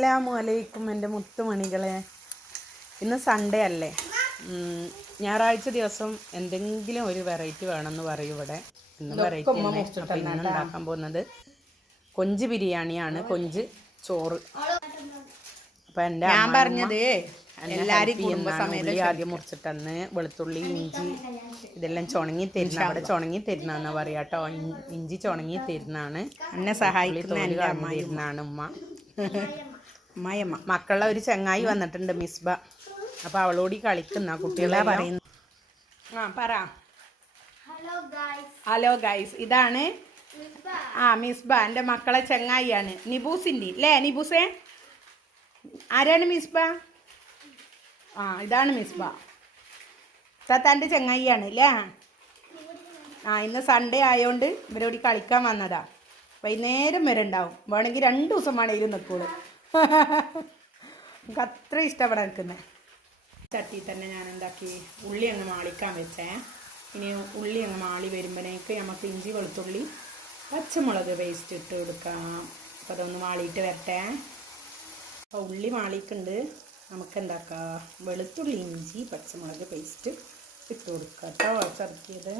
അസ്സലാമു അലൈക്കും എന്റെ മുത്തുമണികളെ. ഇന്ന് സൺഡേ അല്ലേ? ഞായറാഴ്ച ദിവസം എന്തെങ്കിലും ഒരു വെറൈറ്റി വേണമെന്ന് പറയും ഇവിടെ. ഇന്ന് വെറൈറ്റി അപ്പം ഇന്ന് ഉണ്ടാക്കാൻ പോകുന്നത് കൊഞ്ച് ബിരിയാണിയാണ് കൊഞ്ച് ചോറ്. അപ്പം എന്റെ ഞാൻ പറഞ്ഞത് എല്ലാവരും സമയത്ത് ആദ്യം മുറിച്ചിട്ടന്ന് വെളുത്തുള്ളി ഇഞ്ചി ഇതെല്ലാം ചുണങ്ങി തരുന്ന അവിടെ ചുണങ്ങി തരുന്നാന്നാ പറയാട്ടോ ഇഞ്ചി ചുണങ്ങി തരുന്നാണ് എന്നെ സഹായിക്കുന്ന തരുന്നാണ് ഉമ്മ. അമ്മായിയമ്മ മക്കളുടെ ഒരു ചങ്ങായി വന്നിട്ടുണ്ട് മിസ്ബ. അപ്പൊ അവളോട് കളിക്കുന്ന കുട്ടികളെ പറയുന്നു. ആ പറ. ഹലോ ഗൈസ് ഇതാണ് ആ മിസ്ബ. എന്റെ മക്കളെ ചങ്ങായിയാണ്. നിബൂസിന്റെ അല്ലേ നിബൂസേ? ആരാണ് മിസ്ബ? ആ ഇതാണ് മിസ്ബ. തത്താന്റെ ചങ്ങായിയാണ് അല്ലേ ആ ഇന്ന് സൺഡേ ആയതുകൊണ്ട് ഇവരോട് കളിക്കാൻ വന്നതാ. വൈകുന്നേരം വരെ ഉണ്ടാവും. വേണമെങ്കിൽ രണ്ട് ദിവസം വേണമെങ്കിലും നിൽക്കുള്ളൂ. നമുക്ക് അത്ര ഇഷ്ടപ്പെടാൻ നിൽക്കുന്നത് ചട്ടി തന്നെ ഞാൻ എന്താക്കി? ഉള്ളി അങ്ങ് മാളിക്കാൻ വെച്ചേ. ഇനി ഉള്ളി അങ്ങ് മാളി വരുമ്പോഴേക്ക് നമുക്ക് ഇഞ്ചി വെളുത്തുള്ളി പച്ചമുളക് പേസ്റ്റ് ഇട്ട് കൊടുക്കാം. അപ്പോൾ അതൊന്ന് മാളിയിട്ട് വരട്ടെ. അപ്പോൾ ഉള്ളി മാളിക്കുണ്ട് നമുക്ക് എന്താക്കാം? വെളുത്തുള്ളി ഇഞ്ചി പച്ചമുളക് പേസ്റ്റ് ഇട്ട് കൊടുക്കാം. കേട്ടോ ചതക്കിയത്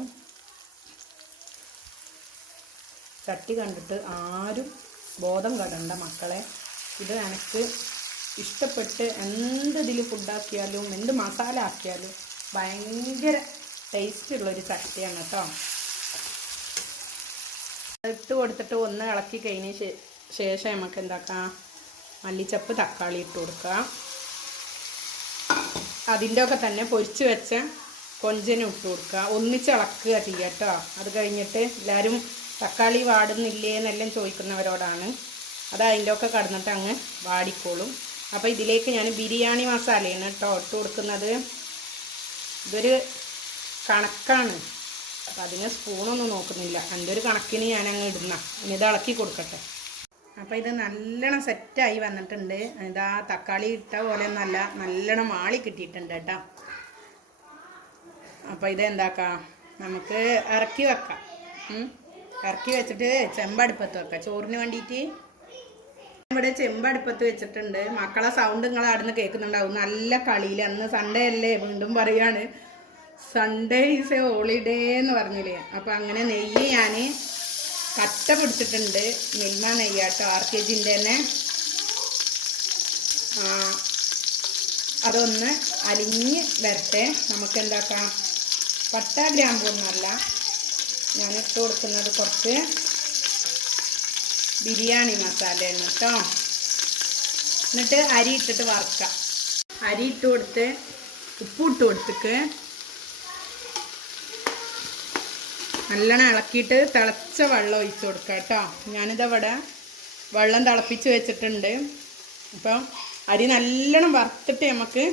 ചട്ടി കണ്ടിട്ട് ആരും ബോധം കടണ്ട മക്കളെ. ഇത് എനിക്ക് ഇഷ്ടപ്പെട്ട് എന്ത് ഇതിൽ ഫുഡാക്കിയാലും എന്ത് മസാല ആക്കിയാലും ഭയങ്കര ടേസ്റ്റ് ഉള്ളൊരു ചട്ടിയാണ് കേട്ടോ. ഇട്ട് കൊടുത്തിട്ട് ഒന്ന് ഇളക്കി കഴിഞ്ഞ ശേഷം നമുക്ക് എന്താക്കാം? മല്ലിച്ചപ്പ് തക്കാളി ഇട്ട് കൊടുക്കുക അതിന്റെ ഒക്കെ തന്നെ പൊരിച്ച് വെച്ച കൊഞ്ചനും ഇട്ട് കൊടുക്കുക ഒന്നിച്ച് ഇളക്കുക ചെയ്യാം കേട്ടോ. അത് കഴിഞ്ഞിട്ട് എല്ലാവരും തക്കാളി വാടുന്നില്ലേ എന്നെല്ലാം ചോദിക്കുന്നവരോടാണ്. അത് അതിന്റെ ഒക്കെ കടന്നിട്ട് അങ്ങ് വാടിക്കോളും. അപ്പോൾ ഇതിലേക്ക് ഞാൻ ബിരിയാണി മസാലയാണ് കേട്ടോ ഇട്ട് കൊടുക്കുന്നത്. ഇതൊരു കണക്കാണ്. അപ്പം അതിന് സ്പൂണൊന്നും നോക്കുന്നില്ല. എന്റെ ഒരു കണക്കിന് ഞാൻ അങ്ങ് ഇടുന്ന. ഇനി ഇത് ഇളക്കി കൊടുക്കട്ടെ. അപ്പോൾ ഇത് നല്ലോണം സെറ്റായി വന്നിട്ടുണ്ട്. ഇതാ തക്കാളി ഇട്ട പോലെ നല്ല നല്ലോണം മാളി കിട്ടിയിട്ടുണ്ട് കേട്ടോ. അപ്പോൾ ഇത് എന്താക്കാം? നമുക്ക് ഇറക്കി വെക്കാം. ഇറക്കി വെച്ചിട്ട് ചെമ്പടുപ്പത്ത് വെക്കാം. ചോറിന് വേണ്ടിയിട്ട് ഇവിടെ ചെമ്പടുപ്പത്ത് വെച്ചിട്ടുണ്ട്. മക്കളെ സൗണ്ട് നിങ്ങൾ അവിടുന്ന് കേൾക്കുന്നുണ്ടാവും. നല്ല കളിയിൽ അന്ന് സൺഡേ അല്ലേ? വീണ്ടും പറയാണ്. സൺഡേ ഈസ് എ ഹോളിഡേ എന്ന് പറഞ്ഞില്ലേ? അപ്പം അങ്ങനെ നെയ്യ് ഞാൻ കട്ട പിടിച്ചിട്ടുണ്ട്. മിൽമ നെയ്യാട്ടോ. ആർ കെ ജിന്റെ തന്നെ. അതൊന്ന് അലിഞ്ഞ് വരട്ടെ. നമുക്ക് എന്താക്കാം? പട്ട ഗ്രാമ്പൊന്നുമല്ല. ഞാൻ ഇട്ട് കൊടുക്കുന്നത് കുറച്ച് ബിരിയാണി മസാലയാണ് കേട്ടോ. എന്നിട്ട് അരി ഇട്ടിട്ട് വറുക്കാം അരി ഇട്ട് കൊടുത്ത് ഉപ്പ് ഇട്ട് കൊടുത്തിക്ക് നല്ലോണം ഇളക്കിയിട്ട് തിളച്ച വെള്ളം ഒഴിച്ച് കൊടുക്കുക കേട്ടോ. ഞാനിതവിടെ വെള്ളം തിളപ്പിച്ച് വെച്ചിട്ടുണ്ട്. അപ്പോൾ അരി നല്ലോണം വറുത്തിട്ട് നമുക്ക്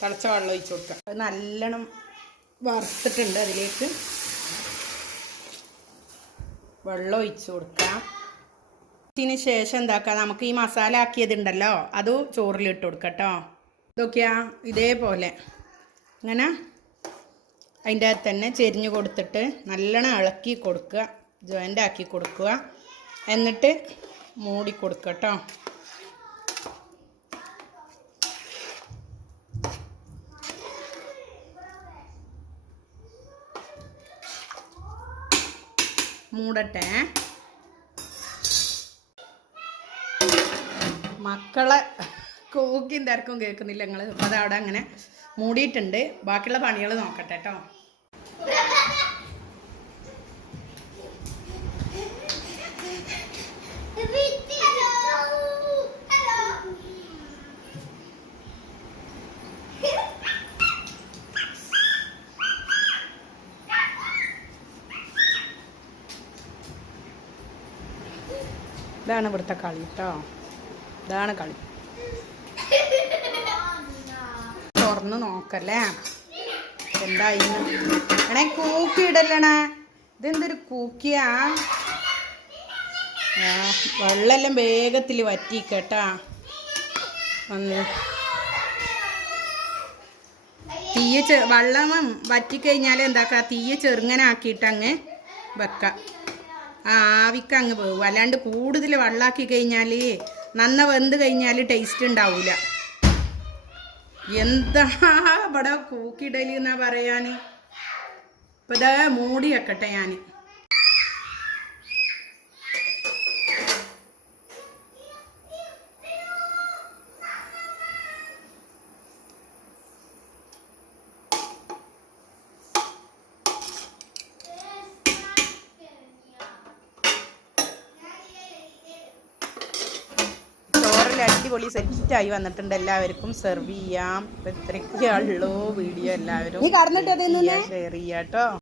തിളച്ച വെള്ളം ഒഴിച്ച് കൊടുക്കാം. അത് നല്ലോണം വറുത്തിട്ടുണ്ട് അതിലേക്ക്. വെള്ളം ഒഴിച്ച് കൊടുക്കാം. ഇതിന് ശേഷം എന്താക്കാം നമുക്ക് ഈ മസാല ആക്കിയതുണ്ടല്ലോ അത് ചോറിലിട്ട് കൊടുക്കാം കേട്ടോ ഇതൊക്കെയാ ഇതേപോലെ. അങ്ങനെ അതിന്റെ അകത്ത് തന്നെ ചെരിഞ്ഞ് കൊടുത്തിട്ട് നല്ലോണം ഇളക്കി കൊടുക്കുക ജോയിന്റ് ആക്കി കൊടുക്കുക. എന്നിട്ട് മൂടി കൊടുക്കുക കേട്ടോ മൂടട്ടെ. മക്കളെ കൂക്കിയും തിരക്കും കേൾക്കുന്നില്ല നിങ്ങൾ അതവിടെ അങ്ങനെ മൂടിയിട്ടുണ്ട്. ബാക്കിയുള്ള പണികൾ നോക്കട്ടെ കേട്ടോ ഹലോ ഹലോ ഇതാണ് ഇവിടുത്തെ കളി കേട്ടോ ഇതാണ് കളി. തുറന്ന് നോക്കല്ലേ? എന്തായി എണേ കൂക്കി ഇടല്ലണേ. ഇതെന്തൊരു കൂക്കിയാ? ആ വെള്ളമെല്ലാം വേഗത്തിൽ വറ്റി കേട്ടാ വന്ന്. തീയ ചെ വെള്ളം വറ്റിക്കഴിഞ്ഞാൽ എന്താക്കുക തീയ ചെറുങ്ങനാക്കിയിട്ട് അങ്ങ് വെക്കാം. ആ ആവിക്ക് അങ്ങ് പോകും അല്ലാണ്ട് കൂടുതൽ വെള്ളാക്കി കഴിഞ്ഞാൽ നന്ന വെന്ത് കഴിഞ്ഞാൽ ടേസ്റ്റ് ഉണ്ടാവില്ല എന്താ ഇവിടെ കൂക്കിടലി എന്നാ പറയാന്? ഇപ്പൊ ഇതാ മൂടി വെക്കട്ടെ ഞാൻ അടിപൊളി സെറ്റായി വന്നിട്ടുണ്ട്. എല്ലാവർക്കും സെർവ് ചെയ്യാം. ഇപ്പൊ ഇത്രയൊക്കെയുള്ളൂ വീഡിയോ എല്ലാവരും ഷെയർ ചെയ്യാട്ടോ